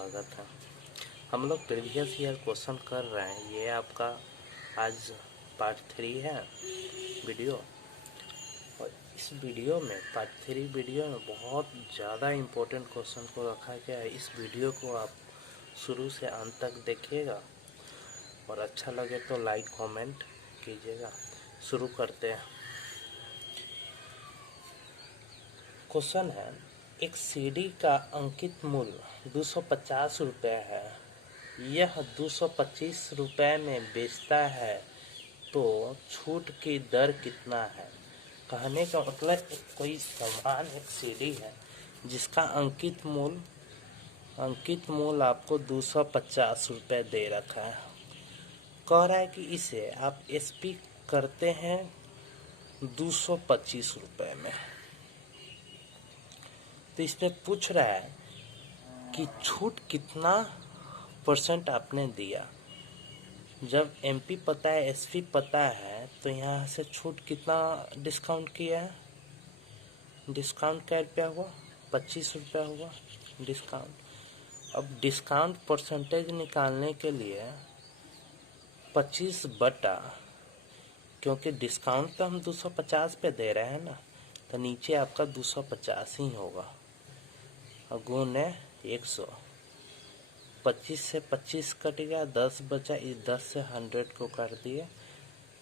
स्वागत है। हम लोग प्रीवियस ईयर क्वेश्चन कर रहे हैं। ये आपका आज पार्ट 3 है वीडियो। और इस वीडियो में पार्ट 3 वीडियो में बहुत ज़्यादा इम्पोर्टेंट क्वेश्चन को रखा गया है। इस वीडियो को आप शुरू से अंत तक देखिएगा और अच्छा लगे तो लाइक कमेंट कीजिएगा। शुरू करते हैं। क्वेश्चन है, एक सीडी का अंकित मूल्य 250 रुपये है। यह 225 रुपये में बेचता है तो छूट की दर कितना है। कहने का मतलब कोई सामान एक सीडी है जिसका अंकित मूल्य आपको 250 रुपये दे रखा है। कह रहा है कि इसे आप एसपी करते हैं 225 रुपये में। तो इसमें पूछ रहा है कि छूट कितना % आपने दिया। जब एमपी पता है एसपी पता है तो यहाँ से छूट कितना डिस्काउंट किया है। डिस्काउंट क्या रुपया हुआ, 25 रुपया हुआ डिस्काउंट। अब डिस्काउंट परसेंटेज निकालने के लिए 25 बटा, क्योंकि डिस्काउंट तो हम 250 पे दे रहे हैं ना, तो नीचे आपका 250 ही होगा। गुणे 100, 25 से 25 कट गया, 10 बचा। इस 10 से 100 को काट दिए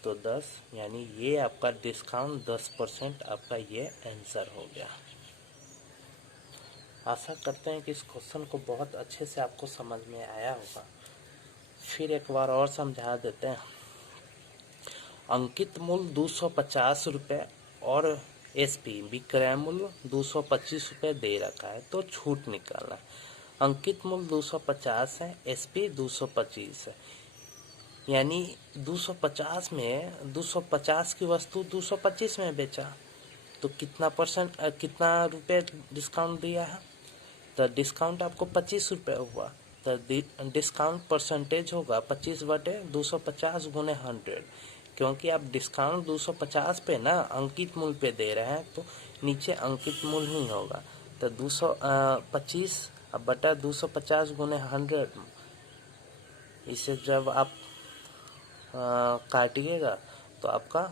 तो 10, यानी ये आपका डिस्काउंट 10% आपका ये आंसर हो गया। आशा करते हैं कि इस क्वेश्चन को बहुत अच्छे से आपको समझ में आया होगा। फिर एक बार और समझा देते हैं। अंकित मूल्य 250 रुपये और एसपी विक्रय मूल्य 225 रुपये दे रखा है, तो छूट निकालना। अंकित मूल्य 250 है, एसपी 225 है, यानी 250 में 250 की वस्तु 225 में बेचा तो कितना रुपये डिस्काउंट दिया है। तो डिस्काउंट आपको 25 रुपये हुआ, तो डिस्काउंट परसेंटेज होगा 25 बटे 250 गुने 100। क्योंकि आप डिस्काउंट 250 पे ना अंकित मूल्य पे दे रहे हैं तो नीचे अंकित मूल्य ही होगा। तो 225 बटा 250 गुने 100, इसे जब आप काटिएगा तो आपका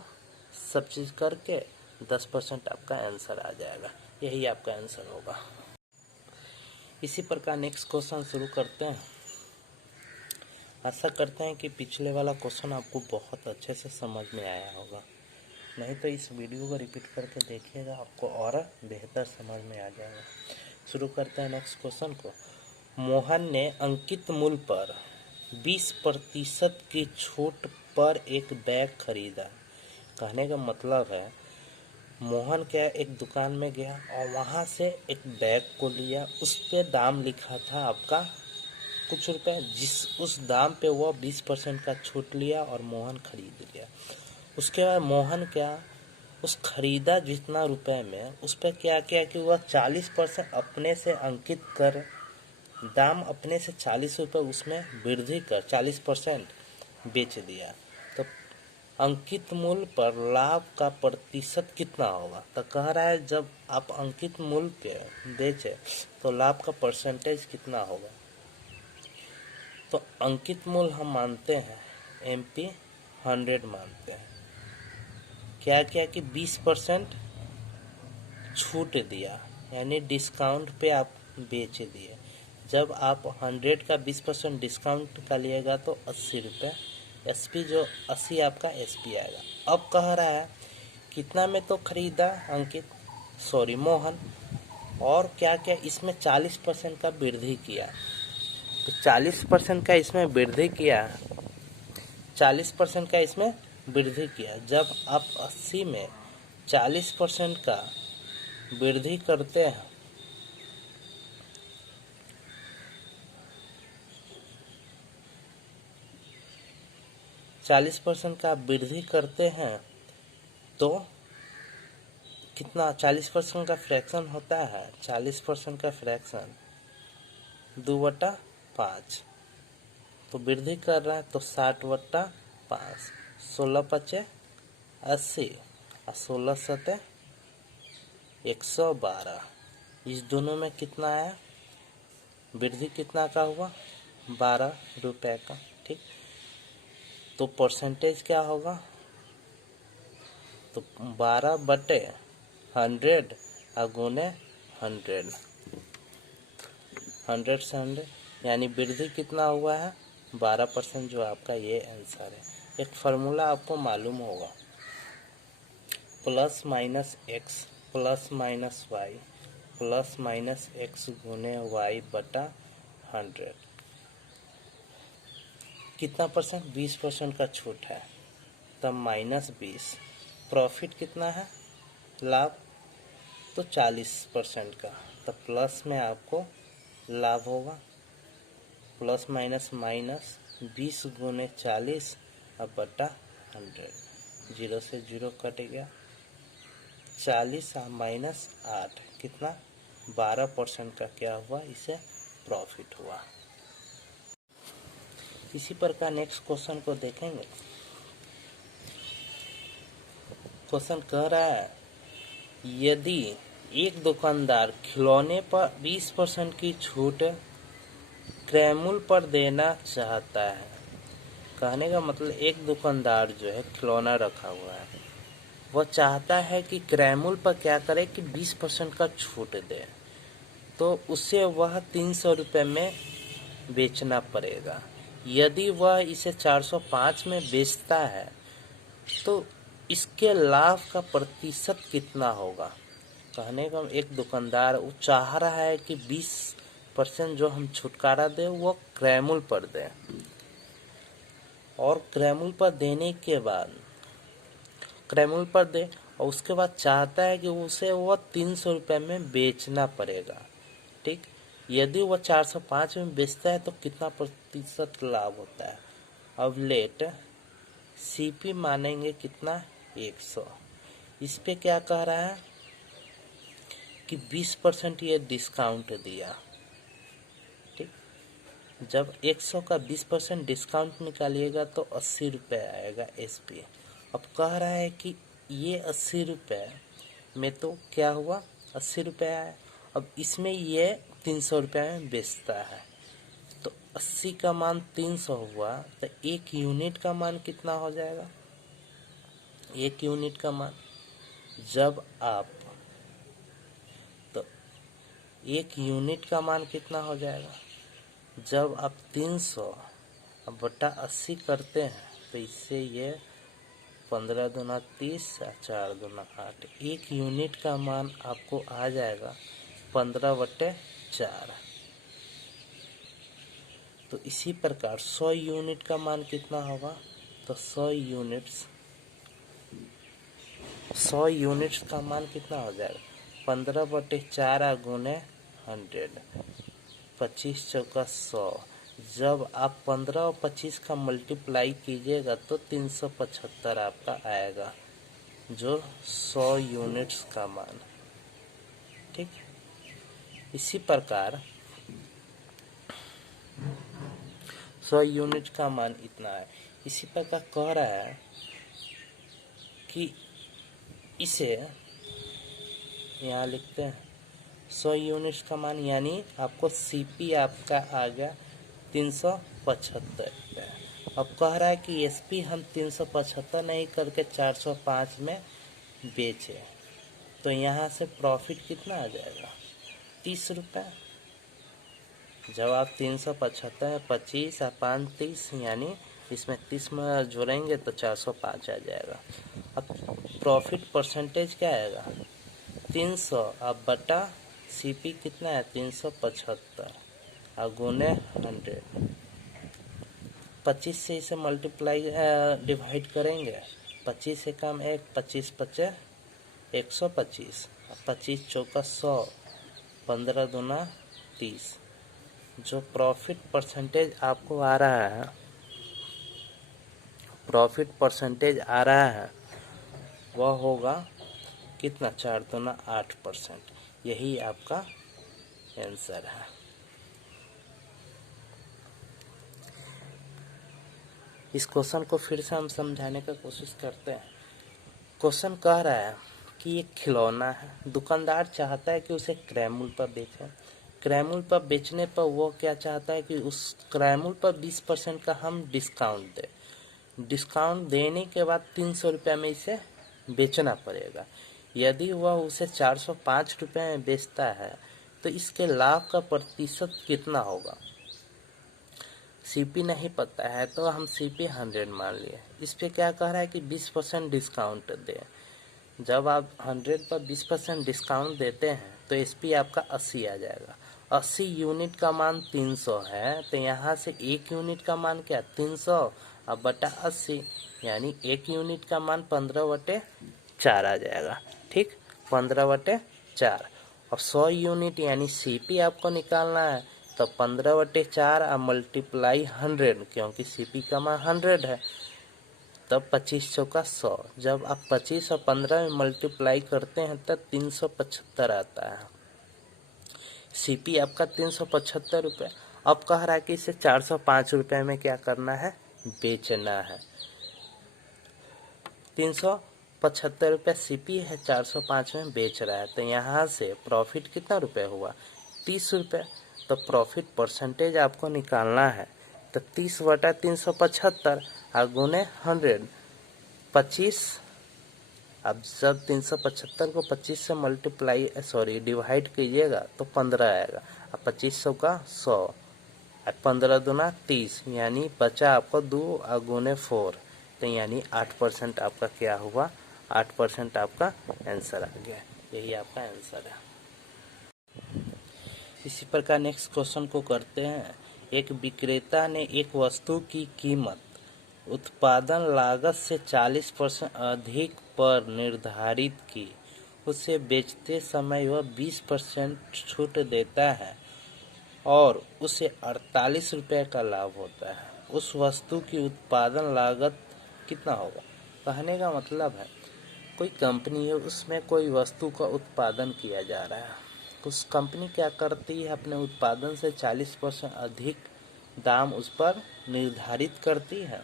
सब चीज़ करके 10% आपका आंसर आ जाएगा। यही आपका आंसर होगा। इसी प्रकार नेक्स्ट क्वेश्चन शुरू करते हैं। आशा करते हैं कि पिछले वाला क्वेश्चन आपको बहुत अच्छे से समझ में आया होगा। नहीं तो इस वीडियो को रिपीट करके देखिएगा, आपको और बेहतर समझ में आ जाएगा। शुरू करते हैं नेक्स्ट क्वेश्चन को। मोहन ने अंकित मूल्य पर 20% की छूट पर एक बैग खरीदा। कहने का मतलब है मोहन क्या एक दुकान में गया और वहाँ से एक बैग को लिया। उस पर दाम लिखा था आपका कुछ रुपए, जिस उस दाम पे वो 20% का छूट लिया और मोहन खरीद लिया। उसके बाद मोहन क्या उस खरीदा जितना रुपए में उस पर क्या किया कि वह 40% अपने से अंकित कर, दाम अपने से 40 रुपये उसमें वृद्धि कर 40% बेच दिया। तो अंकित मूल्य पर लाभ का प्रतिशत कितना होगा। तो कह रहा है जब आप अंकित मूल्य पे बेचे तो लाभ का परसेंटेज कितना होगा। तो अंकित मूल्य हम मानते हैं MP 100 मानते हैं। क्या किया कि 20% छूट दिया, यानी डिस्काउंट पे आप बेच दिए। जब आप 100 का 20% डिस्काउंट का लिएगा तो 80 रुपये एसपी, जो 80 आपका एसपी आएगा। अब कह रहा है कितना में तो खरीदा मोहन, और क्या क्या इसमें 40% का वृद्धि किया। तो 40% का इसमें वृद्धि किया, 40% का इसमें वृद्धि किया। जब आप 80 में 40% का वृद्धि करते हैं तो कितना 40% का फ्रैक्शन होता है। 40% का फ्रैक्शन 2/5, तो वृद्धि कर रहा है तो 60/5, 16 पचे 80 और 16 सते 112। इस दोनों में कितना आया वृद्धि कितना का हुआ, 12 रुपए का। ठीक, तो परसेंटेज क्या होगा, तो 12/100 गुने 100, 100 से 100, यानी वृद्धि कितना हुआ है, 12%, जो आपका ये आंसर है। एक फार्मूला आपको मालूम होगा, plus minus X plus minus Y plus minus X गुने वाई बटा 100, कितना परसेंट, 20% का छूट है, तब -20, प्रॉफिट कितना है, लाभ, तो 40% का, तब प्लस में आपको लाभ होगा, प्लस माइनस माइनस 20 गुने 40 अब बटा 100, 0 से 0 कट गया, 40 माइनस 8 कितना, 12% का क्या हुआ, इसे प्रॉफिट हुआ। इसी प्रकार नेक्स्ट क्वेश्चन को देखेंगे। क्वेश्चन कह रहा है, यदि एक दुकानदार खिलौने पर 20% की छूट क्रयमूल्य पर देना चाहता है, कहने का मतलब एक दुकानदार जो है खिलौना रखा हुआ है, वह चाहता है कि क्रयमूल्य पर क्या करे कि 20% का छूट दे, तो उसे वह 300 रुपये में बेचना पड़ेगा। यदि वह इसे 405 में बेचता है तो इसके लाभ का प्रतिशत कितना होगा। कहने का एक दुकानदार वो चाह रहा है कि 20% जो हम छुटकारा दे वो क्रयमूल्य पर दे, और क्रयमूल्य पर देने के बाद क्रयमूल्य पर दे और उसके बाद चाहता है कि उसे वो 300 रुपये में बेचना पड़ेगा। ठीक, यदि वह 405 में बेचता है तो कितना प्रतिशत लाभ होता है। अब लेट सीपी मानेंगे कितना, 100। इस पे क्या कह रहा है कि 20% ये डिस्काउंट दिया। ठीक, जब 100 का 20% डिस्काउंट निकालिएगा तो 80 रुपये आएगा एसपी। अब कह रहा है कि ये 80 रुपये में तो क्या हुआ, 80 रुपये आया। अब इसमें ये 300 रुपये में बेचता है, तो 80 का मान 300 हुआ, तो एक यूनिट का मान कितना हो जाएगा। एक यूनिट का मान जब आप, तो एक यूनिट का मान कितना हो जाएगा, जब आप 300 बटा 80 करते हैं तो इससे ये 15 दूना 30, 4 दूना 8, एक यूनिट का मान आपको आ जाएगा 15/4। तो इसी प्रकार 100 यूनिट का मान कितना होगा, तो 100 यूनिट्स का मान कितना हो जाएगा, 15/4 गुने 100, 25 चौका 100। जब आप 15 और 25 का मल्टीप्लाई कीजिएगा तो 375 आपका आएगा, जो 100 यूनिट्स का मान। ठीक, इसी प्रकार 100 यूनिट का मान इतना है। इसी प्रकार कह रहा है कि इसे यहाँ लिखते हैं 100 यूनिट्स का मान, यानी आपको सीपी आपका आ गया 375 रुपये। अब कह रहा है कि एसपी हम 375 नहीं करके 405 में बेचे, तो यहाँ से प्रॉफिट कितना आ जाएगा, 30 रुपये। जब आप 375 25 और 5 30, यानी इसमें 30 में जोड़ेंगे तो 405 आ जाएगा। अब प्रॉफिट परसेंटेज क्या आएगा, 300 अब बटा सीपी कितना है 375 और गुने 100, 25 से इसे मल्टीप्लाई डिवाइड करेंगे, 25 से कम 1, 25 25 125, 25 चौका 100, 15 दूना 30। जो प्रॉफिट परसेंटेज आपको आ रहा है, प्रॉफिट परसेंटेज आ रहा है वह होगा कितना, 4 दूना 8%। यही आपका आंसर है। इस क्वेश्चन को फिर से हम समझाने का कोशिश करते हैं। क्वेश्चन कह रहा है कि ये खिलौना है, दुकानदार चाहता है कि उसे क्रय मूल्य पर बेचें। क्रय मूल्य पर बेचने पर वो क्या चाहता है कि उस क्रय मूल्य पर 20% का हम डिस्काउंट दें। डिस्काउंट देने के बाद 300 रुपये में इसे बेचना पड़ेगा। यदि वह उसे 405 रुपये में बेचता है तो इसके लाभ का प्रतिशत कितना होगा। सीपी नहीं पता है तो हम सीपी 100 मान लिए। इस पे क्या कह रहा है कि 20% डिस्काउंट दे। जब आप 100 पर 20% डिस्काउंट देते हैं तो एसपी आपका 80 आ जाएगा। 80 यूनिट का मान 300 है तो यहाँ से 1 यूनिट का मान क्या 300 अब बटा 80, यानी 1 यूनिट का मान 15/4 आ जाएगा। ठीक, 15/4। और 100 यूनिट यानी सीपी आपको निकालना है तो 15/4 और मल्टीप्लाई 100, क्योंकि सीपी का मान 100 है, तब 25 चौका 100। जब आप 25 और 15 में मल्टीप्लाई करते हैं तब 375 आता है। सीपी आपका 375 रुपये। अब कह रहा है कि इसे 405 रुपये में क्या करना है, बेचना है। 375 रुपये सीपी है, 405 में बेच रहा है तो यहाँ से प्रॉफिट कितना रुपये हुआ, 30 रुपये। तो प्रॉफिट परसेंटेज आपको निकालना है तो 30/375 और गुने 100, 25। अब जब 375 को 25 से डिवाइड कीजिएगा तो 15 आएगा। अब 2500 का 100 और 15 दूना 30, यानी बचा आपको 2 और गुने 4, तो यानी 8% आपका क्या हुआ, 8% आपका आंसर आ गया। यही आपका आंसर है। इसी प्रकार नेक्स्ट क्वेश्चन को करते हैं। एक विक्रेता ने एक वस्तु की कीमत उत्पादन लागत से 40% अधिक पर निर्धारित की। उसे बेचते समय वह 20% छूट देता है और उसे 48 रुपये का लाभ होता है। उस वस्तु की उत्पादन लागत कितना होगा। कहने का मतलब है कोई कंपनी है, उसमें कोई वस्तु का उत्पादन किया जा रहा है। उस कंपनी क्या करती है, अपने उत्पादन से 40% अधिक दाम उस पर निर्धारित करती है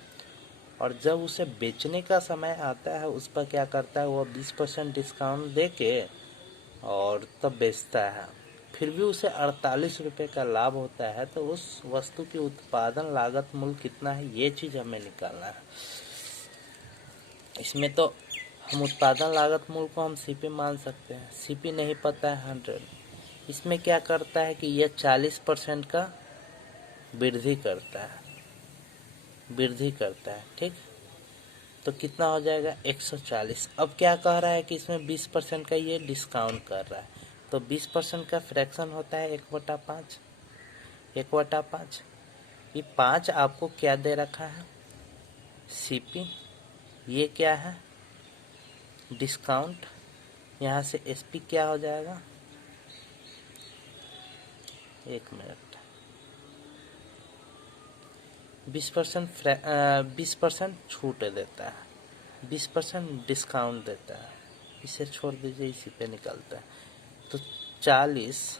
और जब उसे बेचने का समय आता है उस पर क्या करता है, वह 20% डिस्काउंट दे के और तब बेचता है। फिर भी उसे 48 रुपये का लाभ होता है। तो उस वस्तु की उत्पादन लागत मूल्य कितना है, ये चीज़ हमें निकालना है। इसमें तो हम उत्पादन लागत मूल्य को हम सीपी मान सकते हैं। सीपी नहीं पता है 100। इसमें क्या करता है कि यह 40% का वृद्धि करता है। ठीक, तो कितना हो जाएगा 140। अब क्या कह रहा है कि इसमें 20% का ये डिस्काउंट कर रहा है तो 20% का फ्रैक्शन होता है 1/5। 1/5 ये 5 आपको क्या दे रखा है, सीपी। ये क्या है, डिस्काउंट। यहाँ से एसपी क्या हो जाएगा, 1 मिनट, 20% छूट देता है, 20% डिस्काउंट देता है। इसे छोड़ दीजिए, इसी पे निकलता है तो 40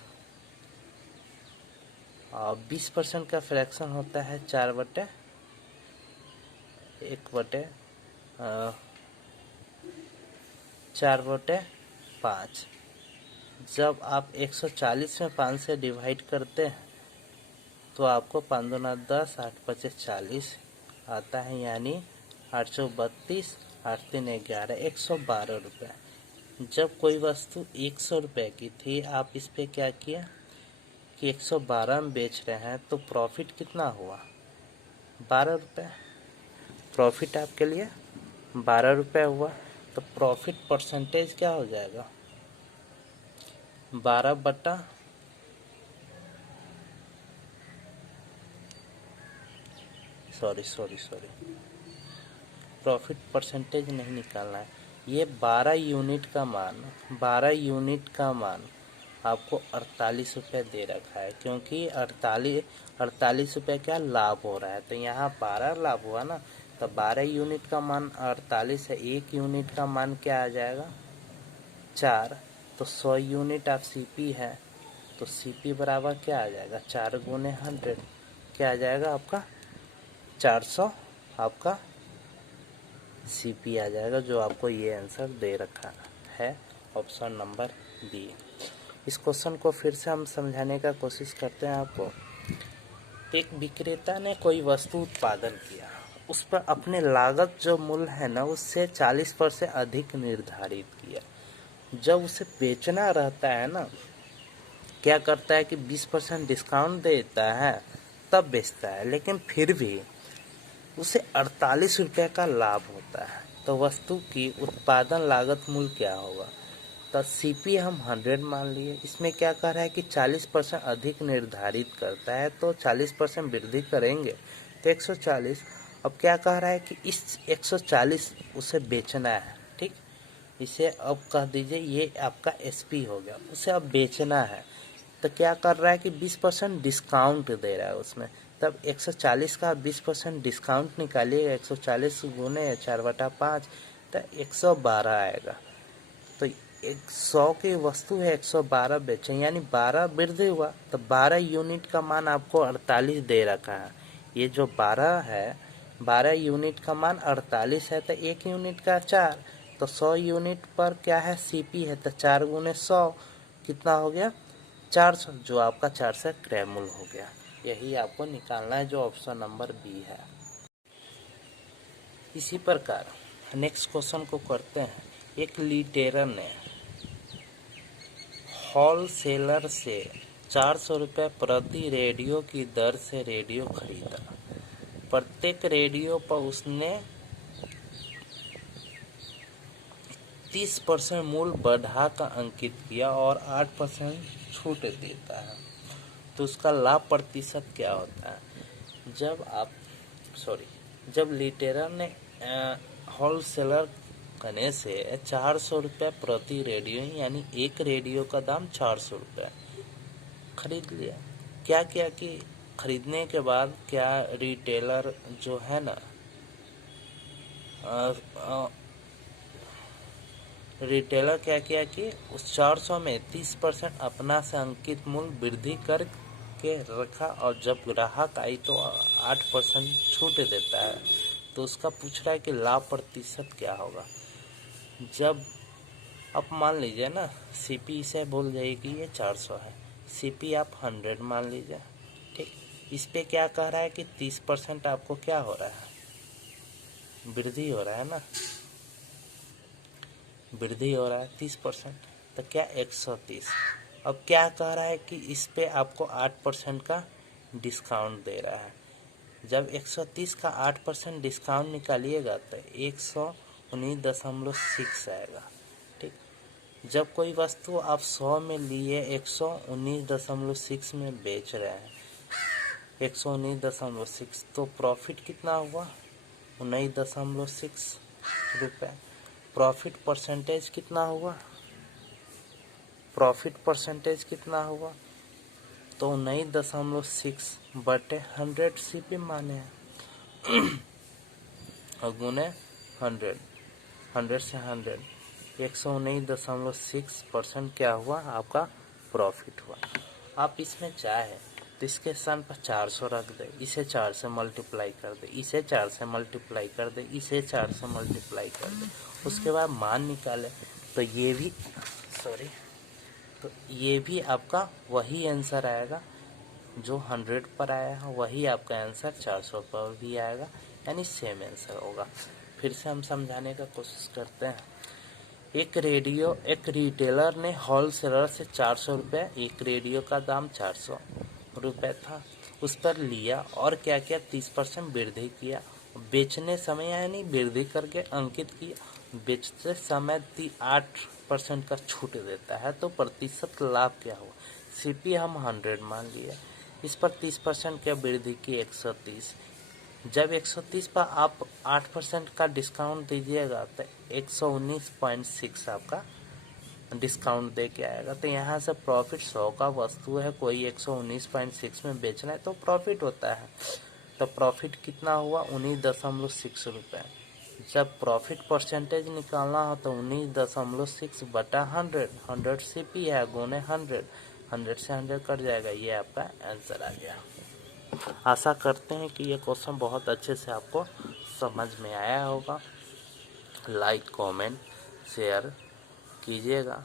और 20% का फ्रैक्शन होता है 4/5। जब आप 140 में 5 से डिवाइड करते हैं तो आपको 5 दूना 10, 8 पचे 40 आता है, यानी 832, 8 3 11, 112 रुपये। जब कोई वस्तु 100 रुपये की थी, आप इस पे क्या किया कि 112 में बेच रहे हैं तो प्रॉफिट कितना हुआ, 12 रुपये। प्रॉफिट आपके लिए 12 रुपये हुआ। तो प्रॉफिट परसेंटेज क्या हो जाएगा, 12 प्रॉफिट परसेंटेज नहीं निकालना है। ये 12 यूनिट का मान आपको 48 रुपये दे रखा है, क्योंकि 48 रुपये का लाभ हो रहा है। तो यहाँ 12 लाभ हुआ ना, तो 12 यूनिट का मान 48 है, 1 यूनिट का मान क्या आ जाएगा 4। तो 100 यूनिट आप सीपी है तो सीपी बराबर क्या आ जाएगा, 4 गुने 100 क्या आ जाएगा आपका 400, आपका सीपी आ जाएगा, जो आपको ये आंसर दे रखा है ऑप्शन नंबर बी। इस क्वेश्चन को फिर से हम समझाने का कोशिश करते हैं आपको। एक विक्रेता ने कोई वस्तु उत्पादन किया, उस पर अपने लागत जो मूल्य है ना उससे 40% अधिक निर्धारित किया। जब उसे बेचना रहता है ना, क्या करता है कि 20% डिस्काउंट देता है तब बेचता है, लेकिन फिर भी उसे 48 रुपये का लाभ होता है। तो वस्तु की उत्पादन लागत मूल्य क्या होगा? तो सीपी हम 100 मान लिए। इसमें क्या कर रहा है कि 40% अधिक निर्धारित करता है, तो 40% वृद्धि करेंगे तो 140। अब क्या कह रहा है कि इस 140 उसे बेचना है, ठीक। इसे अब कह दीजिए ये आपका एसपी हो गया, उसे अब बेचना है। तो क्या कर रहा है कि 20% डिस्काउंट दे रहा है उसमें। तब 140 का 20% डिस्काउंट निकालिएगा, 140 गुने 4/5 तो 112 आएगा। तो 100 की वस्तु है, 112 बेचें, यानी 12 वृद्धि हुआ। तो 12 यूनिट का मान आपको 48 दे रखा है। ये जो 12 है, 12 यूनिट का मान 48 है, तो 1 यूनिट का 4, तो 100 यूनिट पर क्या है सीपी है, तो 4 गुने 100 कितना हो गया 400, जो आपका 400 क्रय मूल्य हो गया। यही आपको निकालना है, जो ऑप्शन नंबर बी है। इसी प्रकार नेक्स्ट क्वेश्चन को करते हैं। एक लिटेरर ने होलसेलर से 400 रुपये प्रति रेडियो की दर से रेडियो खरीदा। प्रत्येक रेडियो पर उसने 30% मूल्य बढ़ा कर अंकित किया और 8% छूट देता है, तो उसका लाभ प्रतिशत क्या होता है? जब लिटेरर ने होलसेलर करने से 400 रुपये प्रति रेडियो, यानी एक रेडियो का दाम 400 रुपये खरीद लिया। क्या किया कि खरीदने के बाद क्या रिटेलर जो है ना, रिटेलर क्या किया कि उस 400 में 30% अपना से अंकित मूल्य वृद्धि करके रखा, और जब ग्राहक आई तो 8% छूट देता है। तो उसका पूछ रहा है कि लाभ प्रतिशत क्या होगा। जब आप मान लीजिए ना, सीपी इसे बोल जाएगी ये 400 है, सीपी आप 100 मान लीजिए, ठीक। इस पे क्या कह रहा है कि 30% आपको क्या हो रहा है, वृद्धि हो रहा है ना, वृद्धि हो रहा है 30%, तो क्या 130। अब क्या कह रहा है कि इस पे आपको 8% का डिस्काउंट दे रहा है। जब 130 का 8% डिस्काउंट निकालिएगा तो 119.6 आएगा, ठीक। जब कोई वस्तु आप 100 में लिए 119.6 में बेच रहे हैं, 119.6, तो प्रॉफिट कितना हुआ 19.6 रुपये। प्रॉफिट परसेंटेज कितना हुआ, प्रॉफिट परसेंटेज कितना हुआ, तो 19.6 बटे 100 सीपी माने हैं और गुने 100, 100 से 100, 119.6% क्या हुआ आपका प्रॉफिट हुआ। आप इसमें चाहे तो इसके स्थान पर 400 रख दे, इसे 4 से मल्टीप्लाई कर दे, इसे 4 से मल्टीप्लाई कर दे, इसे 4 से मल्टीप्लाई कर दे, उसके बाद मान निकाले तो ये भी आपका वही आंसर आएगा जो 100 पर आया है, वही आपका आंसर 400 पर भी आएगा, यानी सेम आंसर होगा। फिर से हम समझाने का कोशिश करते हैं। एक रिटेलर ने होलसेलर से 400 रुपये, एक रेडियो का दाम 400 रुपये था, उस पर लिया और क्या किया 30% वृद्धि किया। बेचने समय यानी वृद्धि करके अंकित किया, बेचते समय 8% का छूट देता है, तो प्रतिशत लाभ क्या हुआ। सीपी हम 100 मान लिए, इस पर 30% क्या वृद्धि की 130। जब 130 पर आप 8% का डिस्काउंट दीजिएगा तो 119.6 आपका डिस्काउंट दे के आएगा। तो यहाँ से प्रॉफिट 100 का वस्तु है, कोई 119.6 में बेचना है तो प्रॉफिट होता है। तो प्रॉफिट कितना हुआ 19.6 रुपये। जब प्रॉफिट परसेंटेज निकालना हो तो 19.6 बटा 100, 100 सीपी है गुने 100, 100 से 100 कट जाएगा, ये आपका आंसर आ गया। आशा करते हैं कि ये क्वेश्चन बहुत अच्छे से आपको समझ में आया होगा। लाइक कमेंट शेयर कीजिएगा।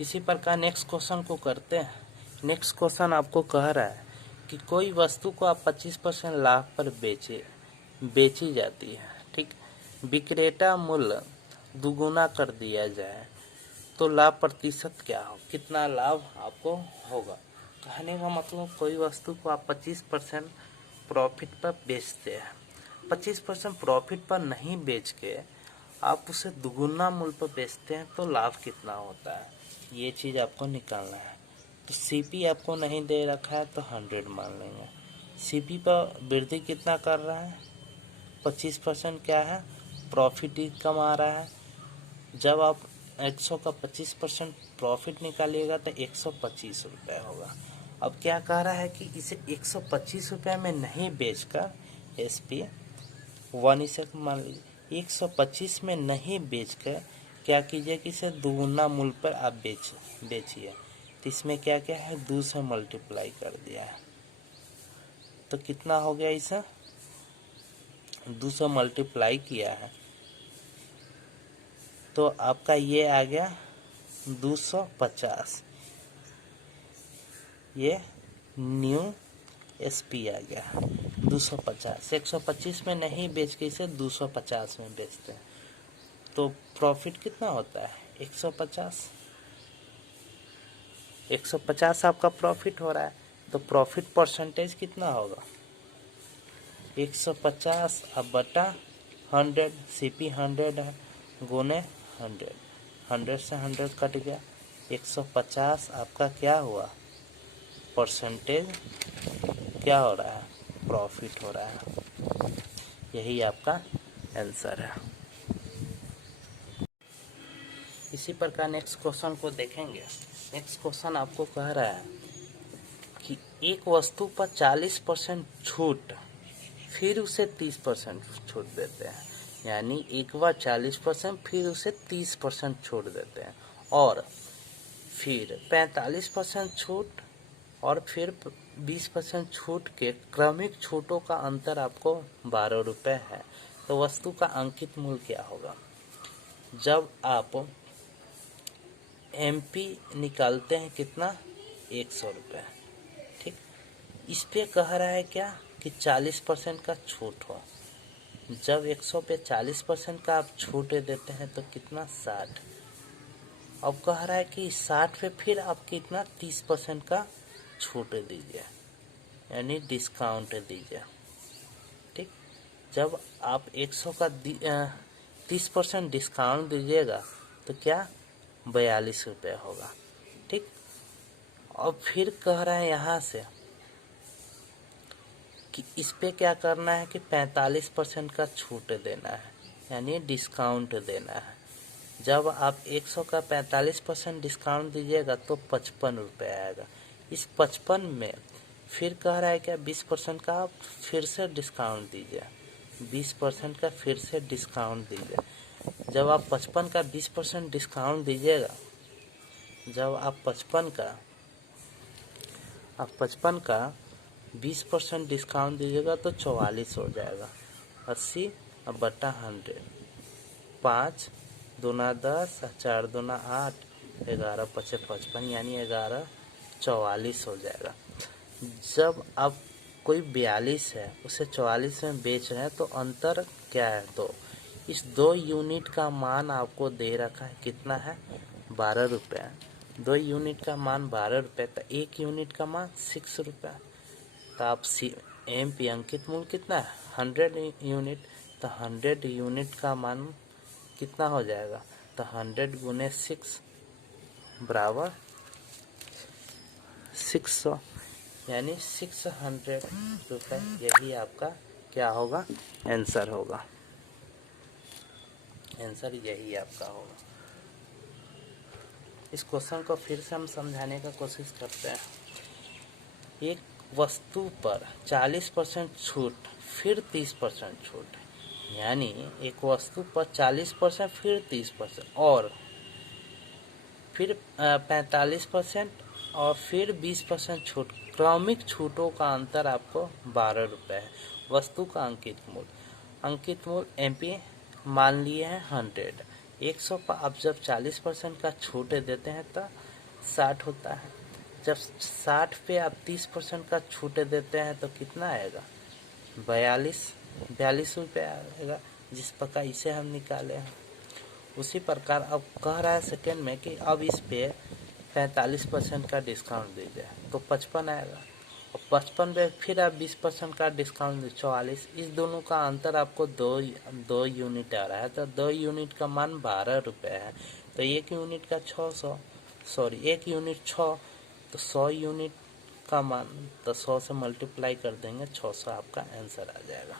इसी प्रकार नेक्स्ट क्वेश्चन को करते हैं। नेक्स्ट क्वेश्चन आपको कह रहा है कि कोई वस्तु को आप 25% लाभ पर बेची जाती है, ठीक। विक्रेता मूल्य दुगुना कर दिया जाए तो लाभ प्रतिशत क्या हो, कितना लाभ आपको होगा। कहने का मतलब कोई वस्तु को आप 25% प्रॉफिट पर बेचते हैं, 25% प्रॉफिट पर नहीं बेच के आप उसे दुगुना मूल्य पर बेचते हैं तो लाभ कितना होता है, ये चीज़ आपको निकालना है। तो सीपी आपको नहीं दे रखा है तो 100 मान लेंगे। सीपी पर वृद्धि कितना कर रहा है, 25% क्या है, प्रॉफिट ही कमा रहा है। जब आप 100 का 25% प्रॉफिट निकालिएगा तो 125 रुपये होगा। अब क्या कह रहा है कि इसे 125 रुपये में नहीं बेचकर SP 1 इसे मान लीजिए 125 में नहीं बेचकर क्या कीजिए कि इसे दुगुना मूल्य पर आप बेचिए। तो इसमें क्या क्या है, 2 से मल्टीप्लाई कर दिया है तो कितना हो गया, इसे 2 से मल्टीप्लाई किया है तो आपका ये आ गया 250, ये न्यू SP आ गया 250। 125 में नहीं बेच के इसे 250 में बेचते हैं तो प्रॉफिट कितना होता है, 150 आपका प्रॉफिट हो रहा है। तो प्रॉफिट परसेंटेज कितना होगा, 150 अब बटा 100, CP 100 है, गुने 100, 100 से 100 कट गया, 150 आपका क्या हुआ, परसेंटेज क्या हो रहा है, प्रॉफिट हो रहा है। यही आपका आंसर है। इसी प्रकार नेक्स्ट क्वेश्चन को देखेंगे। नेक्स्ट क्वेश्चन आपको कह रहा है कि एक वस्तु पर 40% छूट फिर उसे 30% छूट देते हैं, यानी एक बार 40% फिर उसे 30% छूट देते हैं, और फिर 45% छूट और फिर 20% छूट के क्रमिक छूटों का अंतर आपको 12 रुपये है। तो वस्तु का अंकित मूल्य क्या होगा। जब आप MP निकालते हैं कितना, 100 रुपये, ठीक। इस पे कह रहा है क्या कि 40% का छूट हो। जब 100 पे 40% का आप छूट देते हैं तो कितना, 60। अब कह रहा है कि 60 पे फिर आप कितना, 30% का छूट दीजिए, यानी डिस्काउंट दीजिए, ठीक। जब आप 100 का 30% डिस्काउंट दीजिएगा तो क्या, 42 रुपये होगा, ठीक। और फिर कह रहा है यहाँ से कि इस पे क्या करना है कि 45% का छूट देना है, यानी डिस्काउंट देना है। जब आप 100 का 45% डिस्काउंट दीजिएगा तो 55 रुपये आएगा। इस 55 में फिर कह रहा है क्या, 20% का आप फिर से डिस्काउंट दीजिए, 20% का फिर से डिस्काउंट दीजिए। जब आप 55 का 20% डिस्काउंट दीजिएगा, जब आप 55 का 20% डिस्काउंट दीजिएगा तो 44 हो जाएगा। 80 अब बटा 100, 5 दूना 10, 4 दूना 8, 11 पचे 55, यानी 11 44 हो जाएगा। जब आप कोई 42 है उसे 44 में बेच रहे हैं तो अंतर क्या है, 2। इस 2 यूनिट का मान आपको दे रखा है, कितना है, 12 रुपये। 2 यूनिट का मान 12 रुपये, तो 1 यूनिट का मान 6 रुपये। तो आप MP अंकित मूल्य कितना है, 100 यूनिट। तो 100 यूनिट का मान कितना हो जाएगा, तो 100 गुने 6 बराबर 600, यानी 600 रुपये। यही आपका क्या होगा, आंसर होगा। आंसर यही आपका होगा। इस क्वेश्चन को फिर से हम समझाने का कोशिश करते हैं। एक वस्तु पर 40% छूट फिर 30% छूट, यानी एक वस्तु पर 40% फिर 30% और फिर 45% और फिर 20% छूट, क्रमिक छूटों का अंतर आपको 12 रुपये है। वस्तु का अंकित मूल्य MP मान लिए हैं 100। 100 पर आप जब 40% का छूट देते हैं तो 60 होता है। जब 60 पे आप 30% का छूट देते हैं तो कितना आएगा? 42 रुपये आएगा, जिस प्रकार इसे हम निकाले हैं। उसी प्रकार अब कह रहा है सेकेंड में कि अब इस पे 45% का डिस्काउंट दीजिए तो 55 आएगा, और 55 पे फिर आप 20% का डिस्काउंट दे 44। इस दोनों का अंतर आपको दो यूनिट आ रहा है, तो 2 यूनिट का मान 12 रुपये है। तो 1 यूनिट का 1 यूनिट 6, तो 100 यूनिट का मान, तो 100 से मल्टीप्लाई कर देंगे, 600 आपका आंसर आ जाएगा।